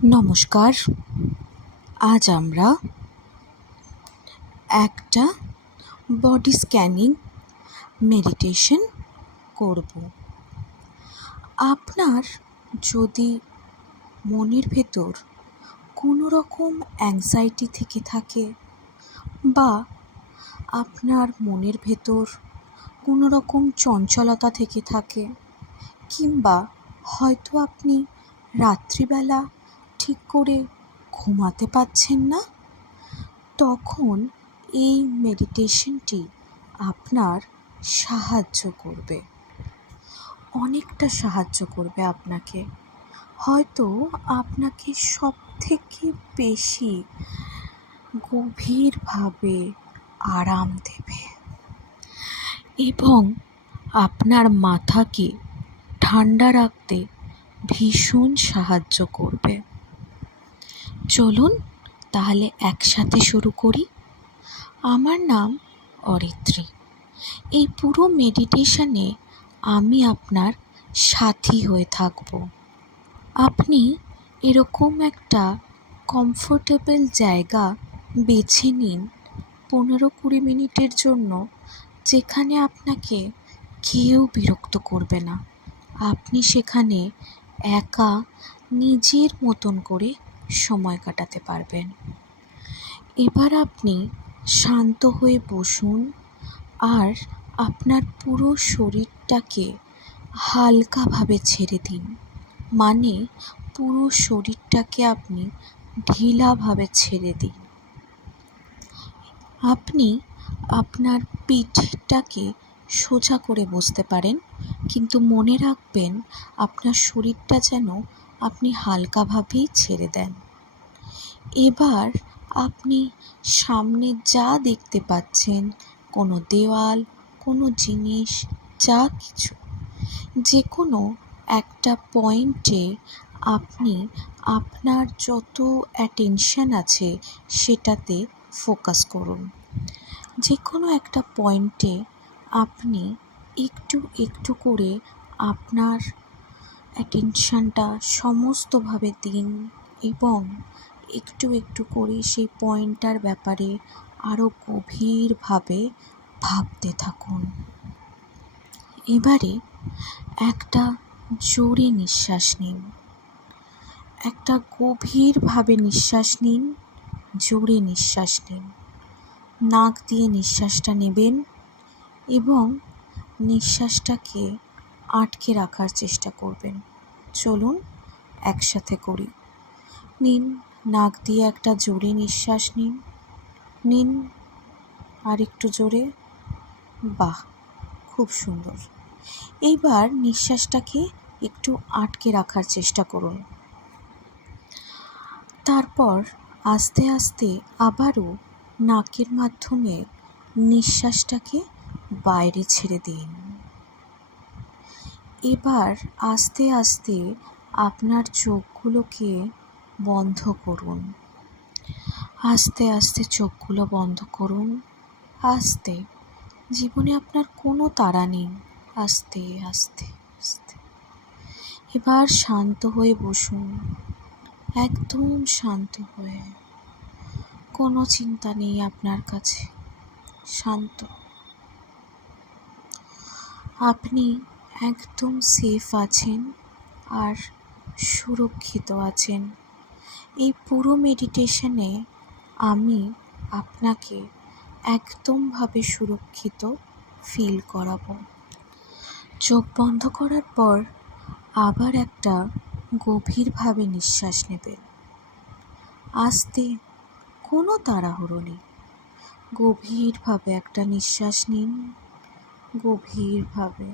নমস্কার। আজ আমরা একটা বডি স্ক্যানিং মেডিটেশন করব। আপনার যদি মনের ভেতর কোনো রকম অ্যাংজাইটি থেকে থাকে বা আপনার মনের ভেতর কোনো রকম চঞ্চলতা থেকে থাকে, কিংবা হয়তো আপনি রাত্রিবেলা ঠিক করে ঘুমাতে পারছেন না, তখন এই মেডিটেশনটি আপনার সাহায্য করবে, অনেকটা সাহায্য করবে আপনাকে। হয়তো আপনাকে সবথেকে বেশি গভীরভাবে আরাম দেবে এবং আপনার মাথাকে ঠান্ডা রাখতে ভীষণ সাহায্য করবে। চলুন তাহলে একসাথে শুরু করি। আমার নাম অরিত্রী। এই পুরো মেডিটেশনে আমি আপনার সাথী হয়ে থাকব। আপনি এরকম একটা কমফোর্টেবল জায়গা বেছে নিন 15-20 মিনিটের জন্য, যেখানে আপনাকে কেউ বিরক্ত করবে না। আপনি সেখানে একা নিজের মতন করে সময় কাটাতে পারবেন। এবার আপনি শান্ত হয়ে বসুন আর আপনার পুরো শরীরটাকে হালকাভাবে ছেড়ে দিন। মানে পুরো শরীরটাকে আপনি ঢিলাভাবে ছেড়ে দিন। আপনি আপনার পিঠটাকে সোজা করে বসতে পারেন, কিন্তু মনে রাখবেন আপনার শরীরটা যেন আপনি হালকাভাবেই ছেড়ে দেন। এবার আপনি সামনে যা দেখতে পাচ্ছেন, কোনো দেওয়াল, কোনো জিনিস, যা কিছু, যে কোনো একটা পয়েন্টে আপনি আপনার যত অ্যাটেনশন আছে সেটাতে ফোকাস করুন। যে কোনো একটা পয়েন্টে আপনি একটু একটু করে আপনার অ্যাটেনশনটা সমস্তভাবে দিন এবং একটু একটু করে সেই পয়েন্টটার ব্যাপারে আরও গভীরভাবে ভাবতে থাকুন। এবারে একটা জোরে নিঃশ্বাস নিন। একটা গভীরভাবে নিঃশ্বাস নিন, জোরে নিঃশ্বাস নিন। নাক দিয়ে নিঃশ্বাসটা নেবেন এবং নিঃশ্বাসটাকে আটকে রাখার চেষ্টা করবেন। চলুন একসাথে করি। নিন, নাক দিয়ে একটা জোরে নিঃশ্বাস নিন। নিন, আর একটু জোরে। বাহ, খুব সুন্দর। এইবার নিঃশ্বাসটাকে একটু আটকে রাখার চেষ্টা করুন। তারপর আস্তে আস্তে আবারও নাকের মাধ্যমে নিঃশ্বাসটাকে বাইরে ছেড়ে দিন। এবার আস্তে আস্তে আপনার চোখগুলোকে বন্ধ করুন। আস্তে আস্তে চোখগুলো বন্ধ করুন। আস্তে। জীবনে আপনার কোনো তাড়া নেই। আস্তে আস্তে আস্তে। এবার শান্ত হয়ে বসুন, একদম শান্ত হয়ে। কোনো চিন্তা নেই আপনার কাছে, শান্ত। আপনি একদম সেফ আছেন আর সুরক্ষিত আছেন। এই পুরো মেডিটেশনে আমি আপনাকে একদমভাবে সুরক্ষিত ফিল করাবো। চোখ বন্ধ করার পর আবার একটা গভীরভাবে নিঃশ্বাস নেবেন। আস্তে, কোনো তাড়াহুড়ো নেই। গভীরভাবে একটা নিঃশ্বাস নিন, গভীরভাবে।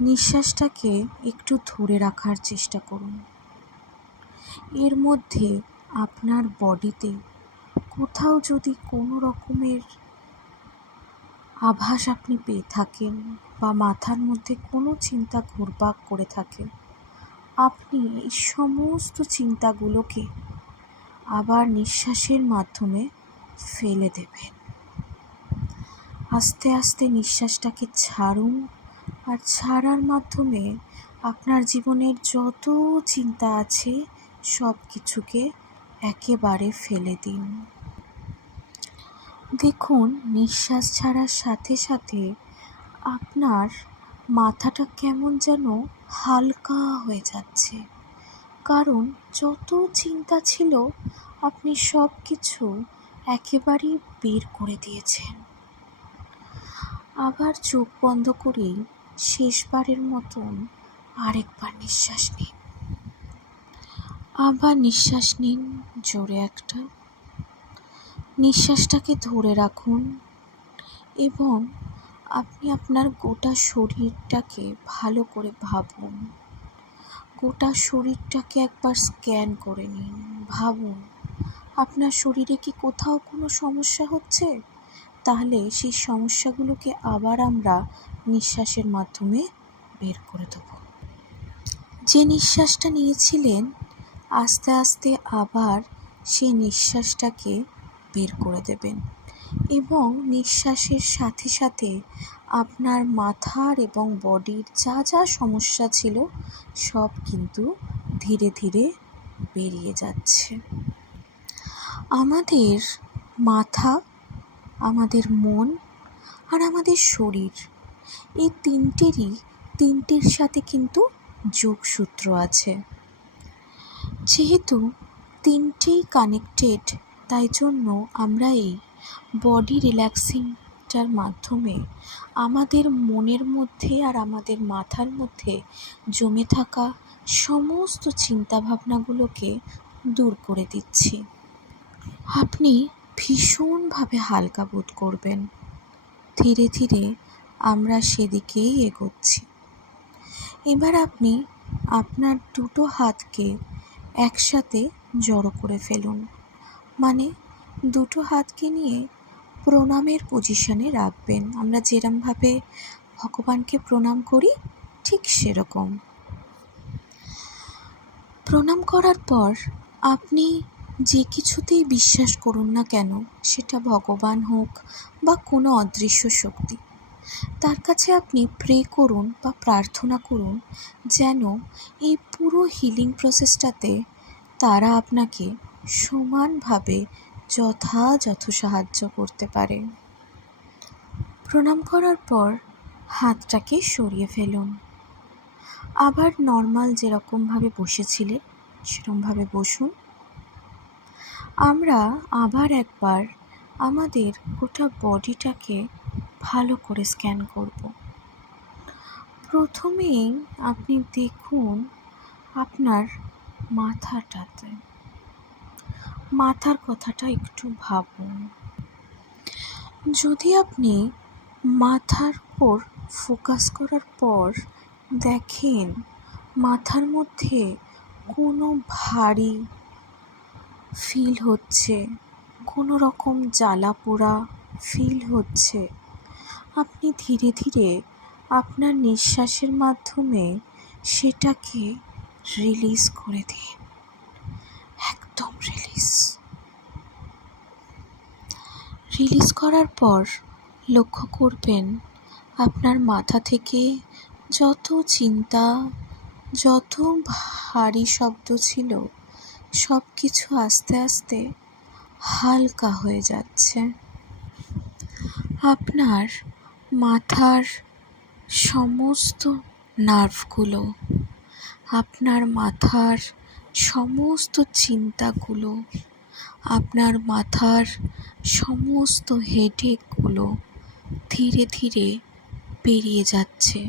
নিঃশ্বাসটাকে একটু ধরে রাখার চেষ্টা করুন। এর মধ্যে আপনার বডিতে কোথাও যদি কোনো রকমের আভাস আপনি পেয়ে থাকেন বা মাথার মধ্যে কোনো চিন্তা ঘুরপাক করে থাকে, আপনি এই সমস্ত চিন্তাগুলোকে আবার নিঃশ্বাসের মাধ্যমে ফেলে দেবেন। আস্তে আস্তে নিঃশ্বাসটাকে ছাড়ুন আর ছাড়ার মাধ্যমে আপনার জীবনের যত চিন্তা আছে সব কিছুকে একেবারে ফেলে দিন। দেখুন, নিঃশ্বাস ছাড়ার সাথে সাথে আপনার মাথাটা কেমন যেন হালকা হয়ে যাচ্ছে, কারণ যত চিন্তা ছিল আপনি সব কিছু একেবারেই বের করে দিয়েছেন। আবার চোখ বন্ধ করেই শেষবারের মতন আরেকবার নিঃশ্বাস নিন। আবার নিঃশ্বাস নিন জোরে একটা। নিঃশ্বাসটাকে ধরে রাখুন এবং আপনি আপনার গোটা শরীরটাকে ভালো করে ভাবুন। গোটা শরীরটাকে একবার স্ক্যান করে নিন। ভাবুন আপনার শরীরে কি কোথাও কোনো সমস্যা হচ্ছে? তাহলে সেই সমস্যাগুলোকে আবার আমরা নিঃশ্বাসের মাধ্যমে বের করে দেব। যে নিঃশ্বাসটা নিয়েছিলেন আস্তে আস্তে আবার সেই নিঃশ্বাসটাকে বের করে দেবেন এবং নিঃশ্বাসের সাথে সাথে আপনার মাথার এবং বডির যা যা সমস্যা ছিল সব কিন্তু ধীরে ধীরে বেরিয়ে যাচ্ছে। আমাদের মাথা, আমাদের মন আর আমাদের শরীর, এই তিনটের সাথে কিন্তু যোগসূত্র আছে। যেহেতু তিনটেই কানেক্টেড, তাই জন্য আমরা এই বডি রিল্যাক্সিংটার মাধ্যমে আমাদের মনের মধ্যে আর আমাদের মাথার মধ্যে জমে থাকা সমস্ত চিন্তাভাবনাগুলোকে দূর করে দিচ্ছি। আপনি ভীষণভাবে হালকা বোধ করবেন। ধীরে ধীরে আমরা সেদিকেই এগোচ্ছি। এবার আপনি আপনার দুটো হাতকে একসাথে জড়ো করে ফেলুন, মানে দুটো হাতকে নিয়ে প্রণামের পজিশনে রাখবেন। আমরা যেরকমভাবে ভগবানকে প্রণাম করি ঠিক সেরকম। প্রণাম করার পর আপনি যে কিছুতেই বিশ্বাস করুন না কেন, সেটা ভগবান হোক বা কোনো অদৃশ্য শক্তি, তার কাছে আপনি প্রে করুন বা প্রার্থনা করুন যেন এই পুরো হিলিং প্রসেসটাতে তারা আপনাকে সমানভাবে যথাযথ সাহায্য করতে পারে। প্রণাম করার পর হাতটাকে সরিয়ে ফেলুন। আবার নর্মাল যেরকমভাবে বসেছিলেন সেরকমভাবে বসুন। আমরা আবার একবার আমাদের গোটা বডিটাকে ভালো করে স্ক্যান করব। প্রথমেই আপনি দেখুন আপনার মাথাটাতে। মাথার কথাটা একটু ভাবুন। যদি আপনি মাথার উপর ফোকাস করার পর দেখেন মাথার মধ্যে কোনো ভারী ফিল হচ্ছে, কোনো রকম জ্বালা পোড়া ফিল হচ্ছে, আপনি ধীরে ধীরে আপনার নিঃশ্বাসের মাধ্যমে সেটাকে রিলিজ করে দিন। একদম রিলিজ করার পর লক্ষ্য করবেন আপনার মাথা থেকে যত চিন্তা, যত ভারী শব্দ ছিল সব কিছু আস্তে আস্তে হালকা হয়ে যাচ্ছে। আপনার মাথার সমস্ত নার্ভগুলো, আপনার মাথার সমস্ত চিন্তাগুলো, আপনার মাথার সমস্ত হেডেকগুলো ধীরে ধীরে বেরিয়ে যাচ্ছে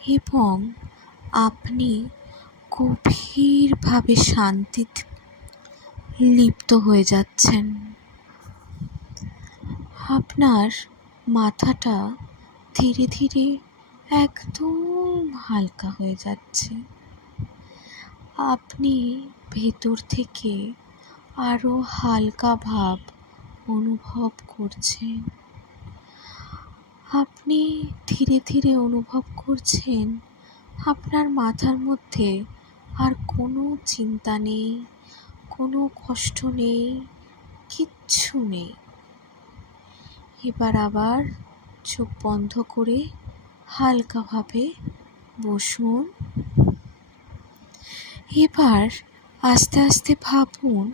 এবং আপনি গভীরভাবে শান্তিতে লিপ্ত হয়ে যাচ্ছেন। আপনার মাথাটা ধীরে ধীরে একদম হালকা হয়ে যাচ্ছে। আপনি ভেতর থেকে আরও হালকা ভাব অনুভব করছেন। আপনি ধীরে ধীরে অনুভব করছেন আপনার মাথার মধ্যে আর কোনো চিন্তা নেই, কোনো কষ্ট নেই, কিচ্ছু নেই। এবার আবার চোখ বন্ধ করে হালকাভাবে বসুন এবার আস্তে আস্তে ভাবুন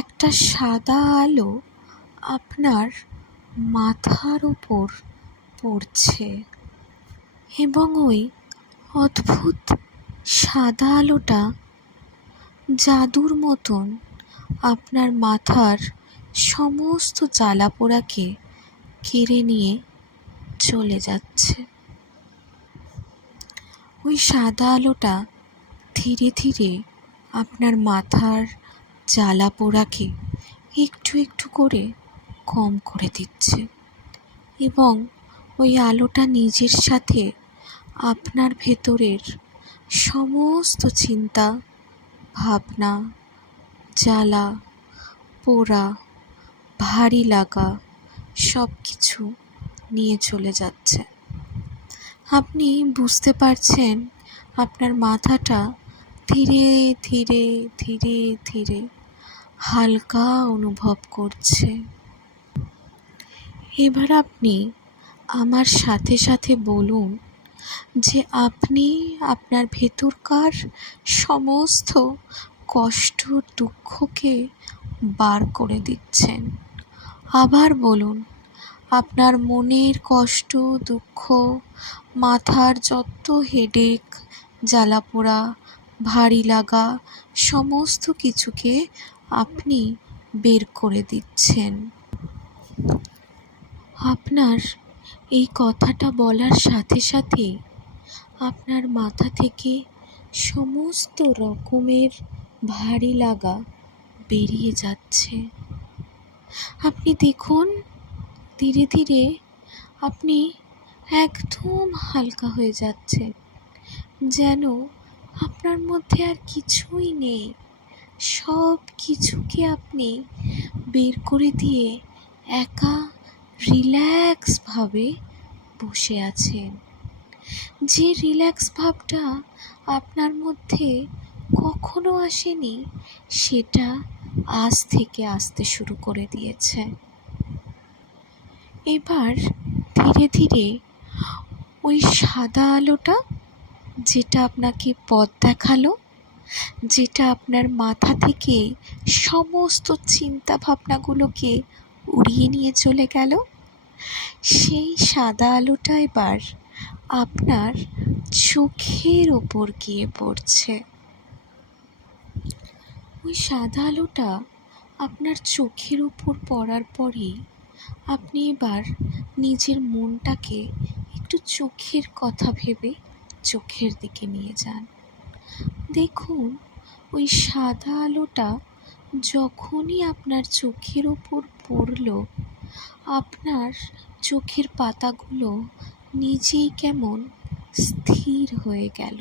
একটা সাদা আলো আপনার মাথার উপর পড়ছে এবং ওই অদ্ভুত সাদা আলোটা জাদুর মতন আপনার মাথার সমস্ত জ্বালাপোড়াকে কেড়ে নিয়ে চলে যাচ্ছে। ওই সাদা আলোটা ধীরে ধীরে আপনার মাথার জ্বালাপোড়াকে একটু একটু করে কম করে দিচ্ছে এবং ওই আলোটা নিজের সাথে আপনার ভেতরের সমস্ত চিন্তা, ভাবনা, জ্বালা পোড়া, ভারী লাগা সব কিছু নিয়ে চলে যাচ্ছে। আপনি বুঝতে পারছেন আপনার মাথাটা ধীরে ধীরে ধীরে ধীরে হালকা অনুভব করছে। এবার আপনি আমার সাথে সাথে বলুন যে আপনি আপনার ভেতরকার সমস্ত কষ্ট দুঃখকে বার করে দিচ্ছেন। আবার বলুন, আপনার মনের কষ্ট দুঃখ, মাথার যত হেডেক, জ্বালাপোড়া, ভারী লাগা সমস্ত কিছুকে আপনি বের করে দিচ্ছেন। আপনার এই কথাটা বলার সাথে সাথে আপনার মাথা থেকে সমস্ত রকমের ভারী লাগা বেরিয়ে যাচ্ছে। আপনি দেখুন ধীরে ধীরে আপনি একদম হালকা হয়ে যাচ্ছেন, যেন আপনার মধ্যে আর কিছুই নেই। সব কিছুকে আপনি বের করে দিয়ে একা রিল্যাক্সভাবে বসে আছেন। যে রিল্যাক্স ভাবটা আপনার মধ্যে কখনো আসেনি, সেটা আজ থেকে আসতে শুরু করে দিয়েছে। এবার ধীরে ধীরে ওই সাদা আলোটা, যেটা আপনাকে পথ দেখালো, যেটা আপনার মাথা থেকে সমস্ত চিন্তা ভাবনাগুলোকে উড়িয়ে নিয়ে চলে গেল, সেই সাদা আলোটা এবার আপনার চোখের ওপর গিয়ে পড়ছে। ওই সাদা আলোটা আপনার চোখের ওপর পড়ার পরেই আপনি এবার নিজের মনটাকে একটু চোখের কথা ভেবে চোখের দিকে নিয়ে যান। দেখুন ওই সাদা আলোটা যখনই আপনার চোখের ওপর পড়ল, আপনার চোখের পাতাগুলো নিজেই কেমন স্থির হয়ে গেল।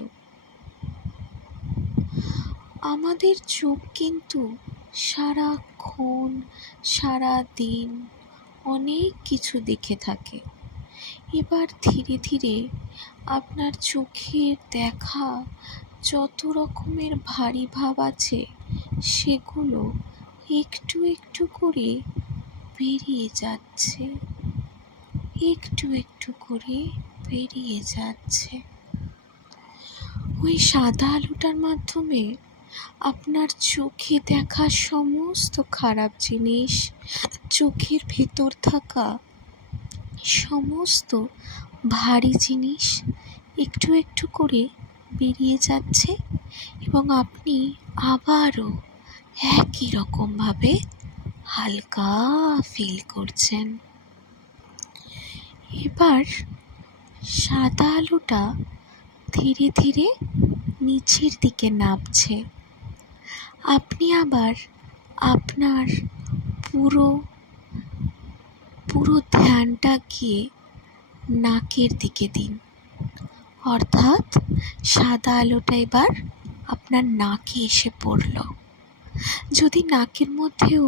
আমাদের চোখ কিন্তু সারাক্ষণ সারা দিন অনেক কিছু দেখে থাকে। এবার ধীরে ধীরে আপনার চোখের দেখা যত রকমের ভারী ভাব আছে, সেগুলো একটু একটু করে বেরিয়ে যাচ্ছে, একটু একটু করে বেরিয়ে যাচ্ছে। ওই সাদা আলোটার মাধ্যমে আপনার চোখে দেখা সমস্ত খারাপ জিনিস, চোখের ভেতর থাকা সমস্ত ভারী জিনিস একটু একটু করে বেরিয়ে যাচ্ছে এবং আপনি আবারও একই রকমভাবে হালকা ফিল করছেন। এবার সাদা আলোটা ধীরে ধীরে নিচের দিকে নামছে। আপনি আবার আপনার পুরো ধ্যানটা গিয়ে নাকের দিকে দিন, অর্থাৎ সাদা আলোটা এবার আপনার নাকে এসে পড়ল। যদি নাকের মধ্যেও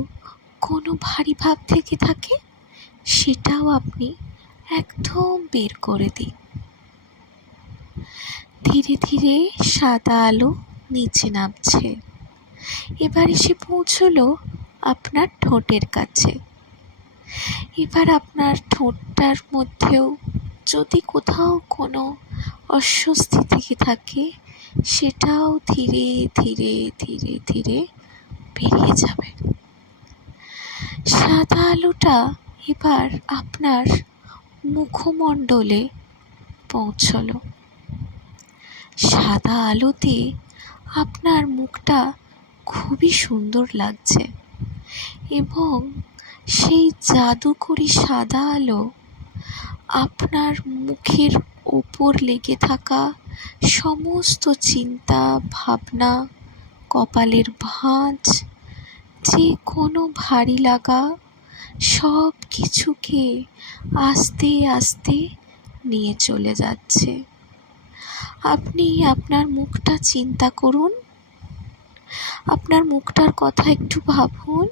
কোনো ভারী ভাব থেকে থাকে, সেটাও আপনি একদম বের করে দিন। ধীরে ধীরে সাদা আলো নিচে নামছে। এবার এসে পৌঁছলো আপনার ঠোঁটের কাছে। এবার আপনার ঠোঁটটার মধ্যেও যদি কোথাও কোনো অস্বস্তি থেকে থাকে, সেটাও ধীরে ধীরে ধীরে ধীরে বেরিয়ে যাবে। সাদা আলোটা এবার আপনার মুখমণ্ডলে পৌঁছলো। সাদা আলোতে আপনার মুখটা খুবই সুন্দর লাগছে এবং সেই জাদুকরি সাদা আলো আপনার মুখের ওপর লেগে থাকা সমস্ত চিন্তা ভাবনা, কপালের ভাঁজ, যে কোনো ভারী লাগা সব কিছুকে আস্তে আস্তে নিয়ে চলে যাচ্ছে। আপনি আপনার মুখটা চিন্তা করুন, আপনার মুখটার কথা একটু ভাবুন।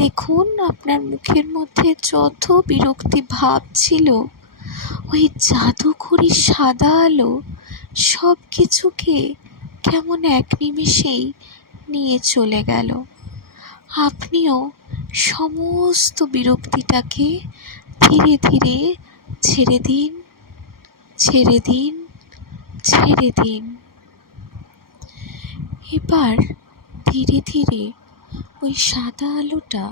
দেখুন আপনার মুখের মধ্যে যত বিরক্তি ভাব ছিল, ওই জাদুকরি সাদা আলো সব কিছুকে কেমন এক নিমেষেই নিয়ে চলে গেল। আপনিও সমস্ত বিরক্তিটাকে ধীরে ধীরে ছেড়ে দিন, ছেড়ে দিন, ছেড়ে দিন। এবার ধীরে ধীরে ওই সাদা আলোটা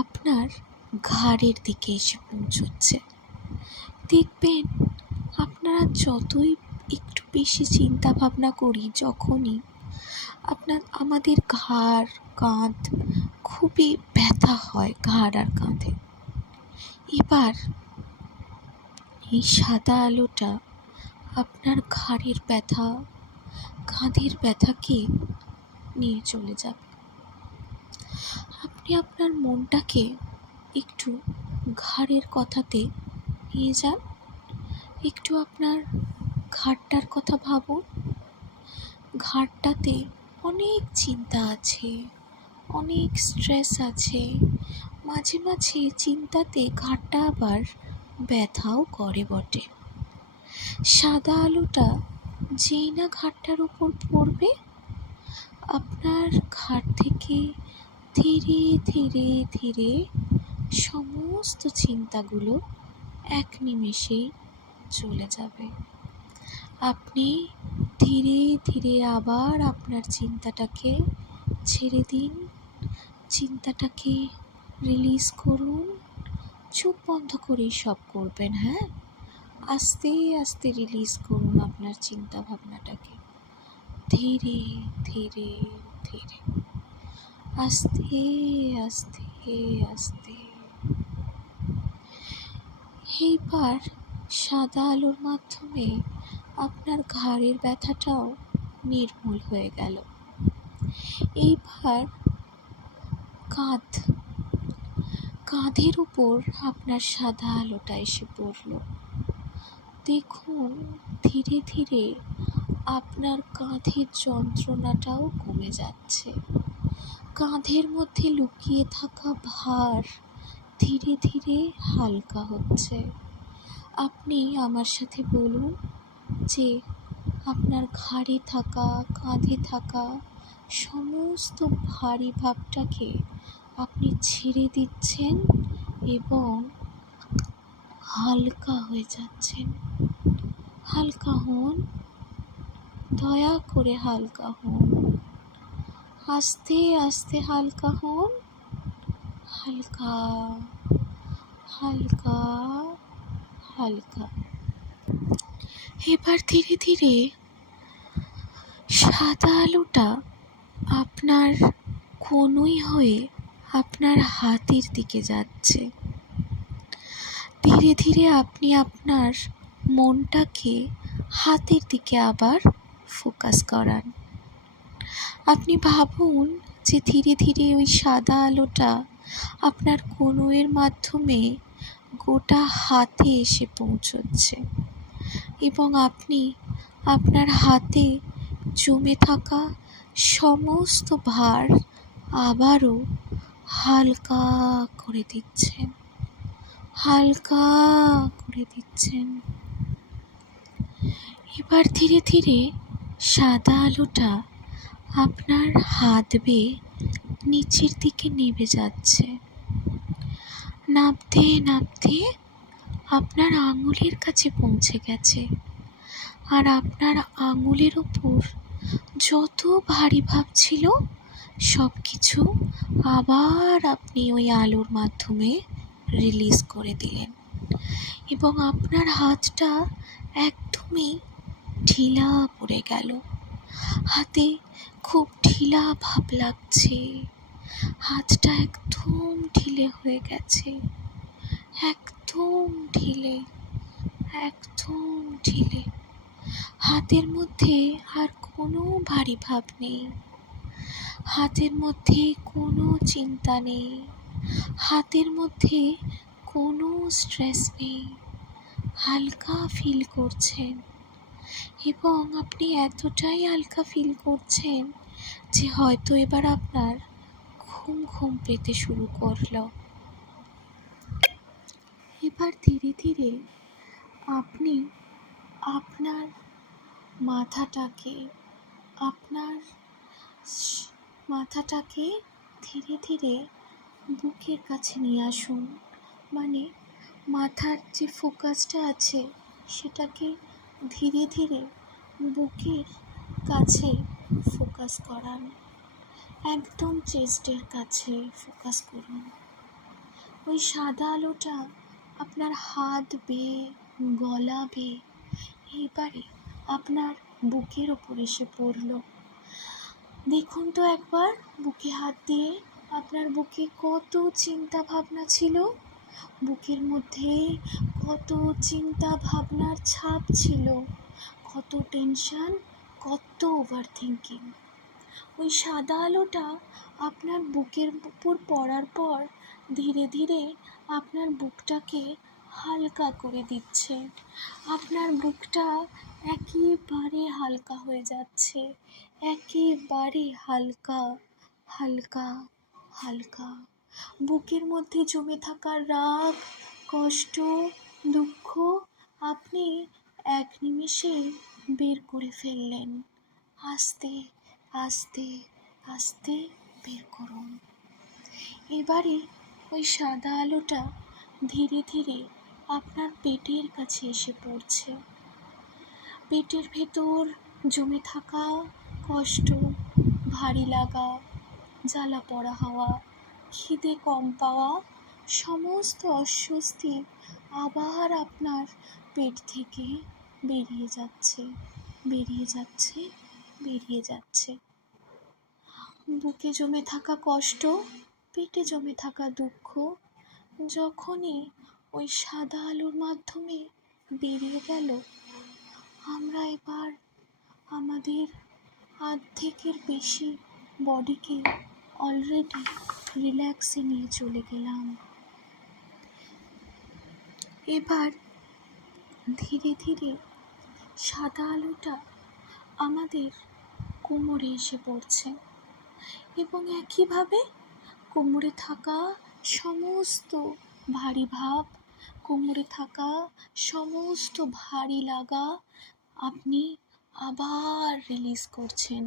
আপনার ঘাড়ের দিকে এসে পৌঁছচ্ছে। দেখবেন আপনারা যতই একটু বেশি চিন্তা ভাবনা করি, যখনই আমাদের ঘাড় কাঁধ খুবই ব্যথা হয়, ঘাড় আর কাঁধে। এবার এই সাদা আলোটা আপনার ঘাড়ের ব্যথা, কাঁধের ব্যথাকে নিয়ে চলে যাবে। আপনি আপনার মনটাকে একটু ঘাড়ের কথাতে নিয়ে যান, একটু আপনার ঘাড়টার কথা ভাবুন। ঘাড়টাতে অনেক চিন্তা আছে, অনেক স্ট্রেস আছে, মাঝে মাঝে চিন্তাতে ঘাড়টা আবার ব্যথাও করে বটে। সাদা আলোটা যেই না ঘাড়টার উপর পড়বে, আপনার ঘাড় থেকে ধীরে ধীরে ধীরে সমস্ত চিন্তাগুলো এক নিমেষেই চলে যাবে। আপনি ধীরে ধীরে আবার আপনার চিন্তাটাকে ছেড়ে দিন, চিন্তাটাকে রিলিজ করুন। চোখ বন্ধ করেই সব করবেন, হ্যাঁ? আস্তে আস্তে রিলিজ করুন আপনার চিন্তা ভাবনাটাকে, ধীরে ধীরে ধীরে, আস্তে আস্তে আস্তে। এইবার সাদা আলোর মাধ্যমে আপনার ঘাড়ের ব্যথাটাও নির্মূল হয়ে গেল। এইবার কাঁধের উপর আপনার সাদা আলোটা এসে পড়ল। দেখুন ধীরে ধীরে আপনার কাঁধের যন্ত্রণাটাও কমে যাচ্ছে। কাঁধের মধ্যে লুকিয়ে থাকা ভার ধীরে ধীরে হালকা হচ্ছে। আপনি আমার সাথে বলুন যে আপনার ঘাড়ে থাকা, কাঁধে থাকা সমস্ত ভারী ভাবটাকে আপনি ছেড়ে দিচ্ছেন এবং হালকা হয়ে যাচ্ছেন। হালকা হন, দয়া করে হালকা হন, আস্তে আস্তে হালকা হন, হালকা হালকা হালকা। এবার ধীরে ধীরে সাদা আলোটা আপনার কনুই হয়ে আপনার হাতের দিকে যাচ্ছে। ধীরে ধীরে আপনি আপনার মনটাকে হাতের দিকে আবার ফোকাস করান। আপনি ভাবুন যে ধীরে ধীরে ওই সাদা আলোটা আপনার কনুইয়ের মাধ্যমে গোটা হাতে এসে পৌঁছচ্ছে এবং আপনি আপনার হাতে জমে থাকা সমস্ত ভার আবারও হালকা করে দিচ্ছেন, হালকা করে দিচ্ছেন। এবার ধীরে ধীরে সাদা আলোটা আপনার হাত বেয়ে নিচের দিকে নেমে যাচ্ছে। নামতে নামতে আপনার আঙুলের কাছে পৌঁছে গেছে। আর আপনার আঙুলের ওপর যত ভারী ভাব ছিল সব কিছু আবার আপনি ওই আলোর মাধ্যমে রিলিজ করে দিলেন, এবং আপনার হাতটা একদমই ঢিলা পড়ে গেল। হাতে খুব ঢিলা ভাব লাগছে, হাতটা একদম ঢিলে হয়ে গেছে, একদম ঢিলে, একদম ঢিলে। হাতের মধ্যে আর কোনো ভারী ভাব নেই, হাতের মধ্যে কোনো চিন্তা নেই, হাতের মধ্যে কোনো স্ট্রেস নেই। হালকা ফিল করছেন, এবং আপনি এতটাই হালকা ফিল করছেন যে হয়তো এবার আপনার ঘুম ঘুম পেতে শুরু করলো। এবার ধীরে ধীরে আপনি আপনার মাথাটাকে ধীরে ধীরে বুকের কাছে নিয়ে আসুন। মানে মাথার যে ফোকাসটা আছে সেটাকে ধীরে ধীরে বুকের কাছে ফোকাস করান, একদম চেস্টের কাছে ফোকাস করুন। ওই সাদা আলোটা আপনার হাত বেয়ে, গলা বেয়ে এবারে আপনার বুকের ওপর এসে পড়ল। দেখুন তো একবার বুকে হাত দিয়ে আপনার বুকে কত চিন্তা ভাবনা ছিল, বুকের মধ্যে কত চিন্তা ভাবনার ছাপ ছিল, কত টেনশন, কত ওভার থিঙ্কিং। ওই সাদা আলোটা আপনার বুকের উপর পড়ার পর ধীরে ধীরে আপনার বুকটাকে হালকা করে দিচ্ছে। আপনার বুকটা একেবারে হালকা হয়ে যাচ্ছে, একেবারে হালকা হালকা হালকা। বুকের মধ্যে জমে থাকা রাগ, কষ্ট, দুঃখ আপনি এক নিমেষে বের করে ফেললেন। আস্তে আস্তে আস্তে বের করুন। এবারে ওই সাদা আলোটা ধীরে ধীরে আপনার পেটের কাছে এসে পড়ছে। পেটের ভেতর জমে থাকা কষ্ট, ভারী লাগা, জ্বালা পড়া হওয়া, খিদে কম পাওয়া, সমস্ত অস্বস্তি আবার আপনার পেট থেকে বেরিয়ে যাচ্ছে, বেরিয়ে যাচ্ছে, বেরিয়ে যাচ্ছে। বুকে জমে থাকা কষ্ট, পেটে জমে থাকা দুঃখ যখনই ওই সাদা আলোর মাধ্যমে বেরিয়ে গেল, আমরা এবার আমাদের অর্ধেকের বেশি বডিকে অলরেডি রিল্যাক্সে নিয়ে চলে গেলাম। এবার ধীরে ধীরে সাদা আলোটা আমাদের কোমরে এসে পড়ছে, এবং একইভাবে কোমরে থাকা সমস্ত ভারী ভাব, কোমরে থাকা সমস্ত ভারী লাগা আপনি আবার রিলিজ করছেন।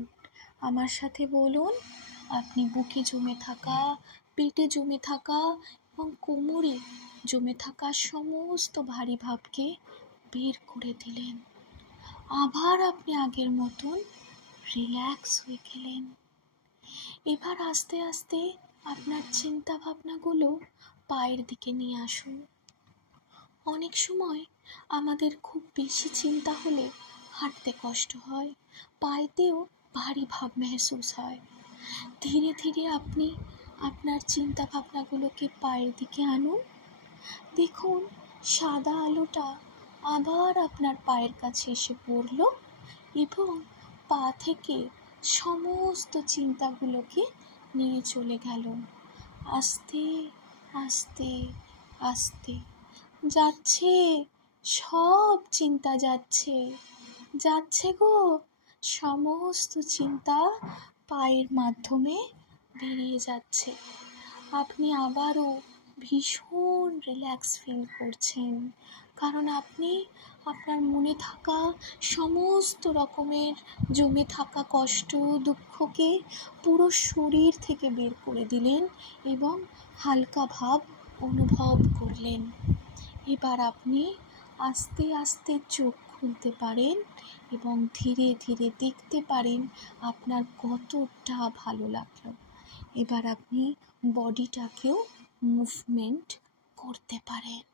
আমার সাথে বলুন, আপনি বুকে জমে থাকা, পেটে জমে থাকা এবং কোমরে জমে থাকা সমস্ত ভারী ভাবকে বের করে দিলেন। আবার আপনি আগের মতন রিল্যাক্স হয়ে গেলেন। এবার আস্তে আস্তে আপনার চিন্তা ভাবনাগুলো পায়ের দিকে নিয়ে আসুন। অনেক সময় আমাদের খুব বেশি চিন্তা হলে হাঁটতে কষ্ট হয়, পায়েতেও ভারী ভাব মেহসুস হয়। ধীরে ধীরে আপনি আপনার চিন্তা ভাবনাগুলোকে পায়ের দিকে আনুন। দেখুন সাদা আলোটা আবার আপনার পায়ের কাছে এসে পড়ল, এবং পা থেকে সমস্ত চিন্তাগুলোকে নিয়ে চলে গেল। আস্তে আস্তে আস্তে যাচ্ছে, সব চিন্তা যাচ্ছে, যাচ্ছে গো, সমস্ত চিন্তা পায়ের মাধ্যমে বেরিয়ে যাচ্ছে। আপনি আবারও ভীষণ রিল্যাক্স ফিল করছেন, কারণ আপনি আপনার মনে থাকা সমস্ত রকমের জমে থাকা কষ্ট, দুঃখকে পুরো শরীর থেকে বের করে দিলেন এবং হালকা ভাব অনুভব করলেন। এবার আপনি আস্তে আস্তে চোখ তুলতে পারেন এবং ধীরে ধীরে দেখতে পারেন আপনার কতটা ভালো লাগলো। এবার আপনি বডিটাকেও মুভমেন্ট করতে পারেন।